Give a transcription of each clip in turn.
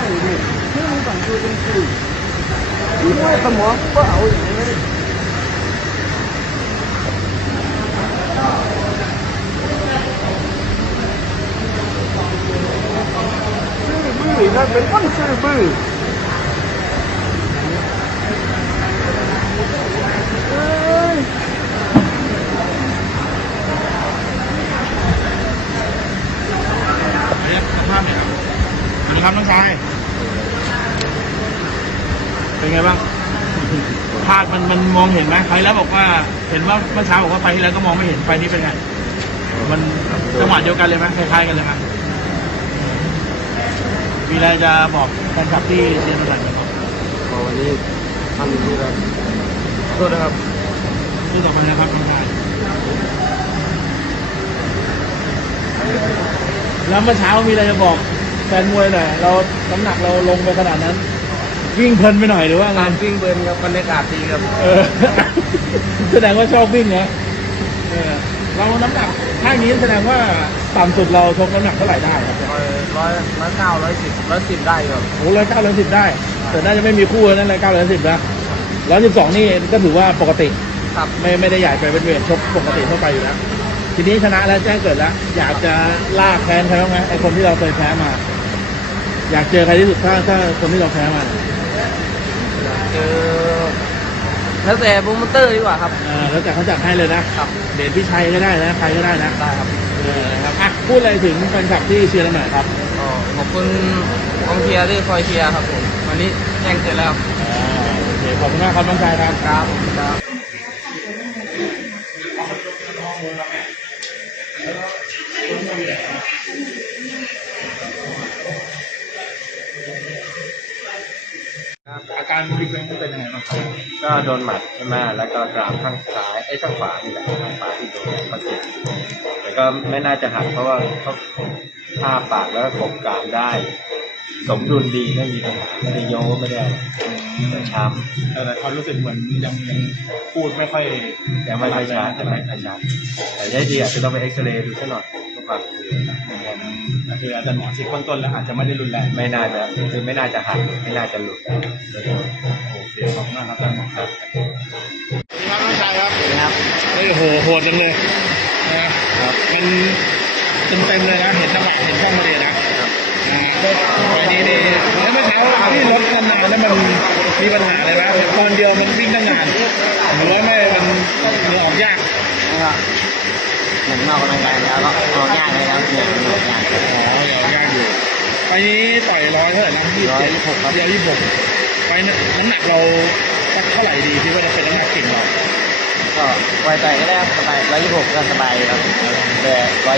นี่ที่มันต้องดูจริงๆที่ว่าสมองก็เอาอย่างนี้บื้อนะเป็นคนซื่อบื้อสภาพเนี่ยครับสวัสดีครับน้องชายเป็นไงบ้างภาพมันมองเห็นไหมไฟแล้วบอกว่าเห็นว่าเมื่อเช้าบอกว่าไฟที่แล้วก็มองไม่เห็นไฟนี้เป็นไงมันจังหวะเดียวกันเลยไหมคล้ายๆกันเลยไหมมีอะไรจะบอกแฟนคลับที่เชียร์กันไหมครับวันนี้ทำดีแล้วโทษนะครับสู้ต่อไปนะครับน้องชายแล้วเมื่อเช้ามีอะไรจะบอกแฟนมวยหน่อยเราน้ำหนักเราลงไปขนาดนั้นวิ่งเพลินไปหน่อยหรือว่าไงวิ่งเพลินครับบรรยากาศดีครับแสดงว่าชอบวิ่งนะเราน้ำหนักท่านี้แสดงว่าต่ำสุดเราชกน้ำหนักเท่าไหร่ได้ครับ 109 110ได้ครับโอ้109 110ได้แต่น่าจะไม่มีคู่นั่น109 110นะ112นี่ก็ถือว่าปกติครับไม่ได้ใหญ่ไปเป็นเวทชกปกติทั่วไปอยู่แล้วทีนี้ชนะแล้วแจ้งเกิดแล้วอยากจะลากแพ้ใครบ้างไหมไอคนที่เราเคยแพ้มาอยากเจอใครที่สุดถ้าคนที่เราแพ้มาเจอแล้วแต่โปรโมเตอร์ดีกว่าครับแล้วแต่เขาจัดให้เลยนะครับเดชพิชัยก็ได้นะใครก็ได้นะได้ครับครับพูดอะไรถึงแฟนคลับที่เชียร์เราหน่อยครับขอบคุณกองเชียร์ที่คอยเชียร์ครับผมวันนี้แจ้งเสร็จแล้วโอเคขอบคุณมากครับน้องชายครับครับอาการพี่เป็นยังไงบ้างก็โดนหมัดใช่ไหมแล้วก็กรามข้างซ้ายข้างขวานี่แหละข้างขวาที่โดนประเจ็บแต่ก็ไม่น่าจะหักเพราะว่าเขาท่าปากแล้วก็กบกรามได้สมดุลดีไม่มีปัญหาไม่ได้โยไม่ได้ช้ำแต่ความรู้สึกเหมือนยังพูดไม่ค่อยยังไม่ค่อยชัดแต่ได้ดีอาจจะต้องไปเอ็กซเรย์ดูซะหน่อยเพื่อความคืออาจารย์หมอชี้ต้นแล้วอาจจะไม่ได้รุนแรงไม่น่าจะคือไม่น่าจะหักไม่น่าจะหลุดโอเคขอบคุณมากครับอาจารย์หมอครับครับน้องชายครับครับโหดจังเลยนะครับมันเต็มเลยนะเห็นจังหวะเห็นช่องมาเลยนะวันนี้นี่แล้วเมื่อเช้าที่รถนานๆแล้วมันมีปัญหาเลยนะตอนเดียวมันวิ่งตั้งนานหรือว่าไม่มันเหนื่อยออกยากเหมือนออกกำลังกายแล้วก็ออกยากเลยครับเหนื่อยยากยากอยู่ไปนี้ต่อย100เท่าไหร่นะ126ครับ126ไปน้ำหนักเราสักเท่าไหร่ดีที่ว่าจะเป็นน้ำหนักเก่งเราก็ไวใจก็ได้สบาย126ก็สบายครับแต่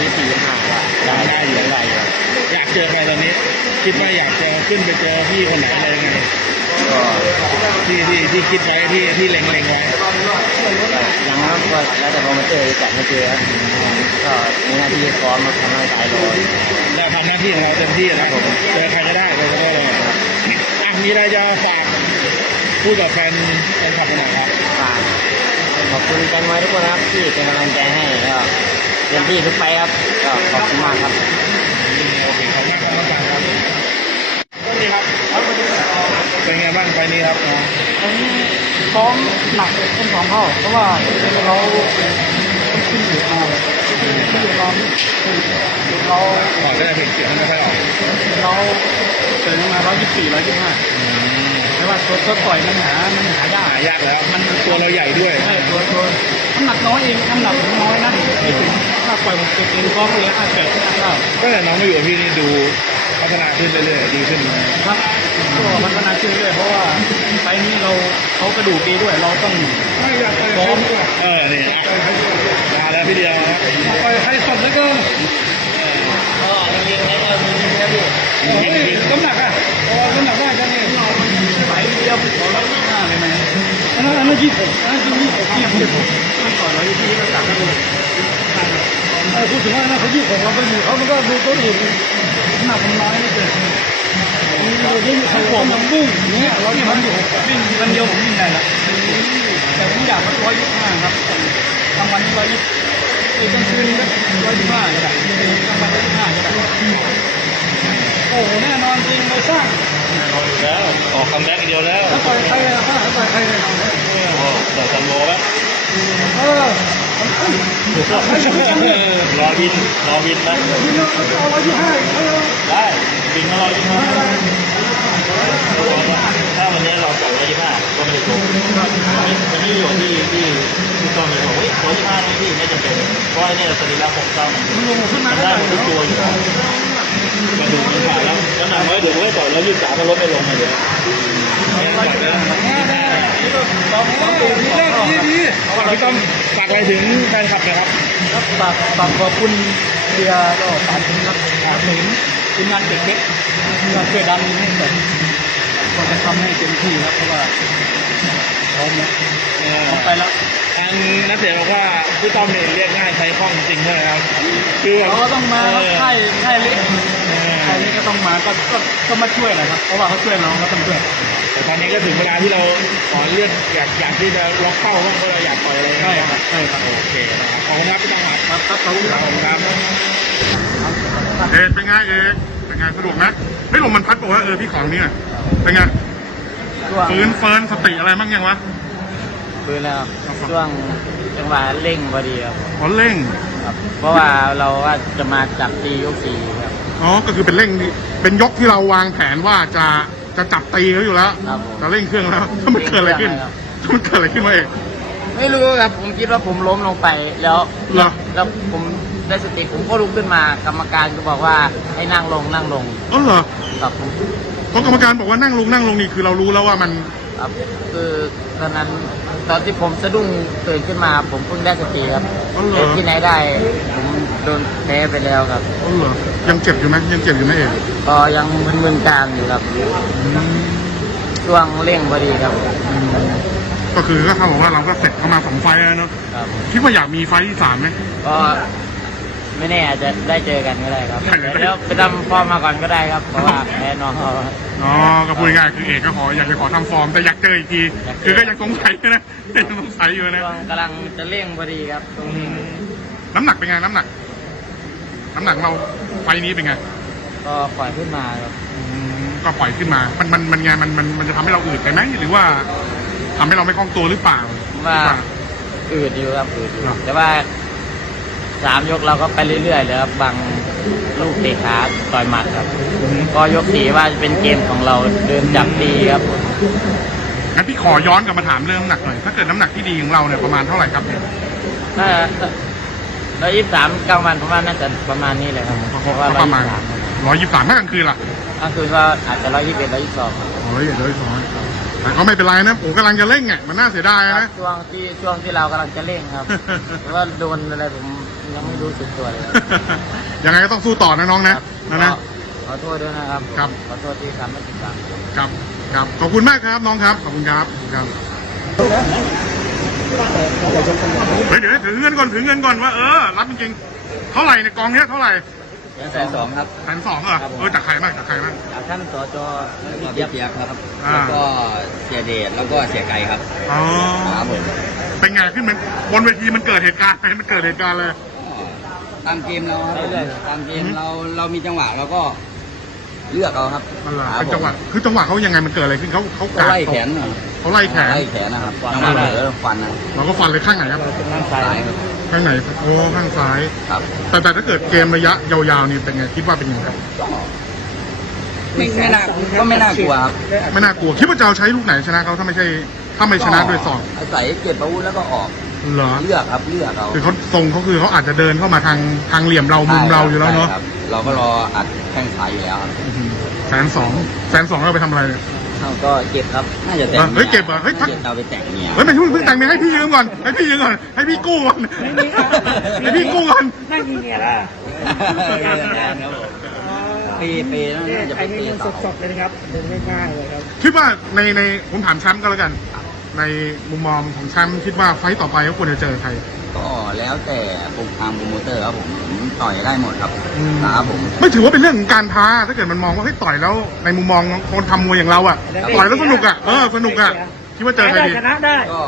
124ก็ได้อยู่อยากเจอใครตอนนี้คิดว่าอยากจะขึ้นไปเจอพี่คนไหนอะไรไงก็ที่คิดไว้ที่เล็งไว้ยังครับก็แล้วแต่พอมาเจอจัดมาเจอก็มีหน้าที่ซ้อมมาทำร่างกายเราทำหน้าที่ของเราเต็มที่แล้วเจอใครก็ได้เลยมีอะไรจะฝากพูดกับแฟนคลับหน่อยครับขอบคุณกันไว้ทุกคนครับที่เป็นกำลังใจให้ก็เต็มที่ทุกไปครับก็ขอบคุณมากครับโอเคขอบคุณมากครับครับนี่ครับเป็นไงบ้างไปนี้ครับผมซ้อมหนักเป็น2 ข้อเพราะว่าเราขึ้นอยู่เราก่อนได้เพลงเสียงไม่ค่อยออกเราเกินมา124 125แต่ว่าตัวต่อยมันหายากแล้วมันตัวเราใหญ่ด้วยใช่ตัวน้ำหนักน้อยเองน้ำหนักน้อยนะไม่ถึงถ้าปล่อยผมเต็มก็เลย58 59 ก็แต่น้องมาอยู่กับพี่นี่ดูพัฒนาขึ้นเรื่อยๆดีขึ้นครับก็พัฒนาขึ้นเรื่อยเพราะว่าไฟนี้เขากระดูกดีด้วยเราต้องซ้อมนี่มาแล้วพี่เดียวปล่อยให้สดแล้วก็ยิงให้เรายิงนะพี่น้ำหนักน้ำหนักได้กันเองไฟเดียวขอ125เลยไหมอันนั้น26อันนั้น26ต่อ124มันต่างกันเลยพูดถึงว่าเขา26เราไปอยู่เขามันก็ดูตัวอื่นน้ำหนักมันน้อยนิดเดียวเขาบอกมันบุ้งเนี่ยมันอยู่วิ่งวันเดียวผมวิ่งได้ละแต่ผมอยากมัน125ครับกลางวัน120กลางคืนก็125ก็ได้กลางวัน125ก็ได้โอ้แน่นอนจริงเลยสร้างคัมแบ็กเดียวแล้วแล้วต่อยใครอ่ะต่อยใครเนี่ยโอ้ต่อยซันโบแล้วเออรอวินนะพี่น้องเอา125 ได้บินมารอ25ถ้าวันนี้เราจับ125ก็ไม่ได้โกงวันนี้อยู่ที่ตอนนี้บอกว่า125นี่ไม่จำเป็นเพราะเนี่ยสรีระของเจ้ามันลงขึ้นมาได้หมดทุกตัวอยู่มาดูมันผ่านแล้วน้ำหนักไว้เดี๋ยวไว้ต่อยแล้วยืดขามันลดไม่ลงมาเดี๋ยวพี่ต้อมฝากอะไรถึงแฟนคลับนะครับครับฝากขอบคุณเบียร์ก็ฝากถึงครับฝากถึงทีมงานเด็กเล็กก็ช่วยดันให้แบบก็จะทำให้เต็มที่ครับเพราะว่าพร้อมเนี่ยพร้อมไปแล้วทางนักเตะบอกว่าพี่ต้อมเนี่ยเรียกง่ายใช้คล่องจริงใช่ไหมครับคือเราก็ต้องมาค่ายเล็กก็ต้องมาก็มาช่วยแหละครับเพราะว่าเขาช่วยเราก็ต้องช่วยแต่ตอนนี้ก็ถึงเวลาที่เราขอเลือกอยากที่จะล็อกเข้าบ้างเพราะเราอยากต่อยอะไรใช่ครับใช่ครับโอเคนะครับขอบคุณครับพี่ต้อมครับครับขอบคุณครับครับเป็นไงเป็นไงสะดวกไหมเฮ้ยลมมันพัดบอกว่าพี่ของนี่เป็นไงฟื้นเฟิร์นสติอะไรบ้างยังวะปืนแล้วช่วงจังหวะเร่งพอดีครับอ๋อเร่งครับ เพราะว่าเราว่าจะมาจับตียกสี่ครับอ๋อก็คือเป็นเร่งเป็นยกที่เราวางแผนว่าจะจับตีเขาอยู่แล้วครับผมจะเร่งเครื่องแล้วถ้ามันเกิดอะไรขึ้นครับถ้ามันเกิดอะไรขึ้นมาเองไม่รู้ครับผมคิดว่าผมล้มลงไปแล้วเหรอแล้วผมได้สติผมก็ลุกขึ้นมากรรมการก็บอกว่าให้นั่งลงอ๋อเหรอครับผมเพราะกรรมการบอกว่านั่งลงนี่คือเรารู้แล้วว่ามันครับคือตอนนั้นตอนที่ผมสะดุ้งตื่นขึ้นมาผมเพิ่งได้สติครับอ๋อเหรอแต่ที่ไหนได้ผมโดนแพ้ไปแล้วครับอ๋อเหรอยังเจ็บอยู่ไหมยังเจ็บอยู่ไหมเองก็ยังมึนๆกลางอยู่ครับช่วงเร่งพอดีครับก็คือก็เท่ากับว่าเราก็เสร็จเข้ามา2 ไฟล์แล้วเนาะครับคิดว่าอยากมีไฟล์ที่ 3ไหมก็ไม่แน่อาจจะได้เจอกันก็ได้ครับได้เลยแล้วไปทำฟอร์มมาก่อนก็ได้ครับ เพราะว่าแพ้น้องเขาอ๋อก็พูดง่ายๆคือเอกก็อยากจะขอทำฟอร์มแต่อยากเจออีกทีอยากเจอคือก็ยังสงสัยอยู่นะยังสงสัยอยู่นะช่วงกำลังจะเร่งพอดีครับตรงนี้น้ำหนักเป็นไงน้ำหนักเราไฟล์นี้เป็นไงก็ปล่อยขึ้นมาครับก็ปล่อยขึ้นมามันไงมันจะทำให้เราอืดไปไหมหรือว่าทำให้เราไม่คล่องตัวหรือเปล่าว่าอืดอยู่ครับอืดอยู่ครับแต่ว่า3 ยกเราก็ไปเรื่อยๆเลยครับบางลูกเตะขาต่อยหมัดครับก็ยก4ว่าจะเป็นเกมของเราเดินจับตีครับงั้นพี่ขอย้อนกลับมาถามเรื่องน้ำหนักหน่อยถ้าเกิดน้ำหนักที่ดีของเราเนี่ยประมาณเท่าไหร่ครับเนี่ยถ้า123กลางวันผมว่าน่าจะประมาณนี้เลยครับเพราะว่าประมาณ 123 123ถ้ากลางคืนล่ะก็คือก็อาจจะ121 122ครับ 122แต่ก็ไม่เป็นไรนะผมกำลังจะเร่งไงมันน่าเสียดายนะช่วงที่เรากำลังจะเร่งครับ แต่ว่าโดนอะไรผมยังไม่รู้สึกตัวเลยยังไงก็ต้องสู้ต่อนะน้องนะก็นะขอโทษด้วยนะครับครับขอโทษที่ทำไม่ติดตามครับขอบคุณมากครับน้องครับขอบคุณครับเฮ้ยเดี๋ยวถือเงินก่อนว่ารับจริงๆเท่าไหร่ในกองเนี้ยเท่าไหร่ 120,000 ครับ 120,000เหรอจากใครบ้างจากท่านสจพี่เจี๊ยบครับอ่าแล้วก็เสียเดชแล้วก็เสียไก่ครับอ๋อครับผมเป็นไงขึ้นมันบนเวทีมันเกิดเหตุการณ์อะไรมันเกิดเหตุการณ์เลยตามเกมเราครับเรื่อยๆตามเกมเรามีจังหวะเราก็เลือกเอาครับมันเหรอครับเป็นจังหวะคือจังหวะเขายังไงมันเกิดอะไรขึ้นเขาผมกาดไล่ตแขกนเขาไล่แขนไล่แขนนะครับจังหวะเผลอฟันนะเราก็ฟันเลยข้างไหนครับนั่งซ้าซ้ายยครับข้างไหนโอ้ข้างซ้ายครับแต่ถ้าเกิดเกมระยะยาวๆนี่เป็นไงคิดว่าเป็นยังไงครับไม่น่ากลัวครับไม่น่ากลัวคิดว่าจะเอาใช้ลูกไหนชนะเขาถ้าไม่ชนะด้วยศอกอาศัยเก็บอาวุธแล้วก็ออกเหรอเลือกครับเลือกเอาคือเขาทรงเขาคือเขาอาจจะเดินเข้ามาทางเหลี่ยมเรามุมเราอยู่แล้วเนาะใช่ครับเราก็รออัดแข้งซ้ายอยู่แล้วครับ 120,000เราไปทำอะไรเนี่ยเราก็เก็บครับน่าจะแต่งเฮ้ยเก็บเหรอเฮ้ยน่าจะเอาไปแต่งเมียเฮ้ยไม่เพิ่งแต่งเนี่ยให้พี่ยืมก่อนให้พี่กู้ก่อนให้พี่กู้ก่อนนั่งยิงเนี่ยล่ะปีน่าจะเป็นปีเสาเลยนะครับเดินง่ายๆเลยครับคิดว่าในผมถามแชมป์ก็แล้วกัน ในมุมมองของแชมป์คิดว่าไฟต์ต่อไปเขาควรจะเจอใครก็แล้วแต่ทางโปรโมเตอร์ครับผมต่อยได้หมดครับอืมครับผมไม่ถือว่าเป็นเรื่องของการท้าถ้าเกิดมันมองว่าเฮ้ยต่อยแล้วในมุมมองของคนทำมวยอย่างเราอะต่อยแล้วสนุกอะสนุกอะคิดว่าเจอใครดีชนะได้ก็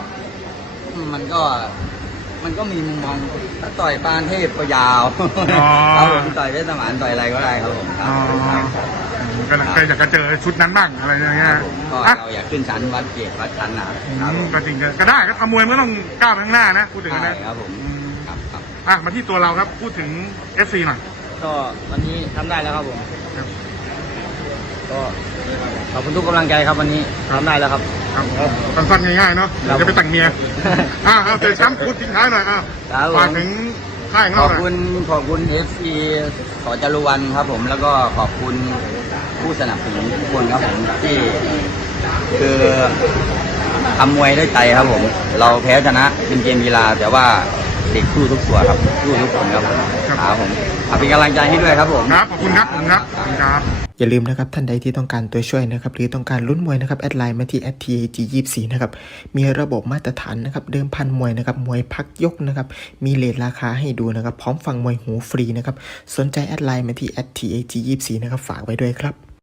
มันก็มีมุมมองถ้าต่อยปานเทพก็ยาวอ๋อครับผมต่อยเวสสมานต่อยอะไรก็ได้ครับผมครัอ๋บอก็อยากจะเจอชุดนั้นบ้างอะไรอย่างเงี้ยก็อ่ะเราอยากขึ้นชั้นวัดเกียรติวัดชั้นนะครับครับผมก็จริงก็ได้ก็ทำมวยมันก็ต้องก้าวไปข้างหน้านะพูดถึงใช่นะครับผมอืมครับครับอ่ะมาที่ตัวเราครับพูดถึง FC หน่อยก็วันนี้ทำได้แล้วครับผมครับก็ขอบคุณทุกกำลังใจครับวันนี้ทำได้แล้วครับครับสั้นๆง่ายๆเนาะครับจะไปแต่งเมียเอาเจอแชมป์พูดทิ้งท้ายหน่อยอ่ะครับผมฝากถึงค่ายของขเราอบหน่อยคุณ FC ขอจารุวันครับผมแล้วก็ขอบคุณผู้สนับสนุนทุกคนครับผมที่คือทำมวยด้วยใจครับผม เราแพ้ชนะเป็นเกมกีฬาแต่ว่าเด็กสู้ทุกส่วนครับสู้ทุกคนครับผมครับผมเป็นกำลังใจให้ด้วยครับผมครับขอบคุณครับขอบคุณครับขอบคุณครับอย่าลืมนะครับท่านใดที่ต้องการตัวช่วยนะครับหรือต้องการลุ้นมวยนะครับแอดไลน์มาที่ @TAG24 นะครับมีระบบมาตรฐานนะครับเดิมพันมวยนะครับมวยพักยกนะครับมีเรทราคาให้ดูนะครับพร้อมฟังมวยหูฟรีนะครับสนใจแอดไลน์มาที่ @TAG24 นะครับฝากไว้ด้วยครับ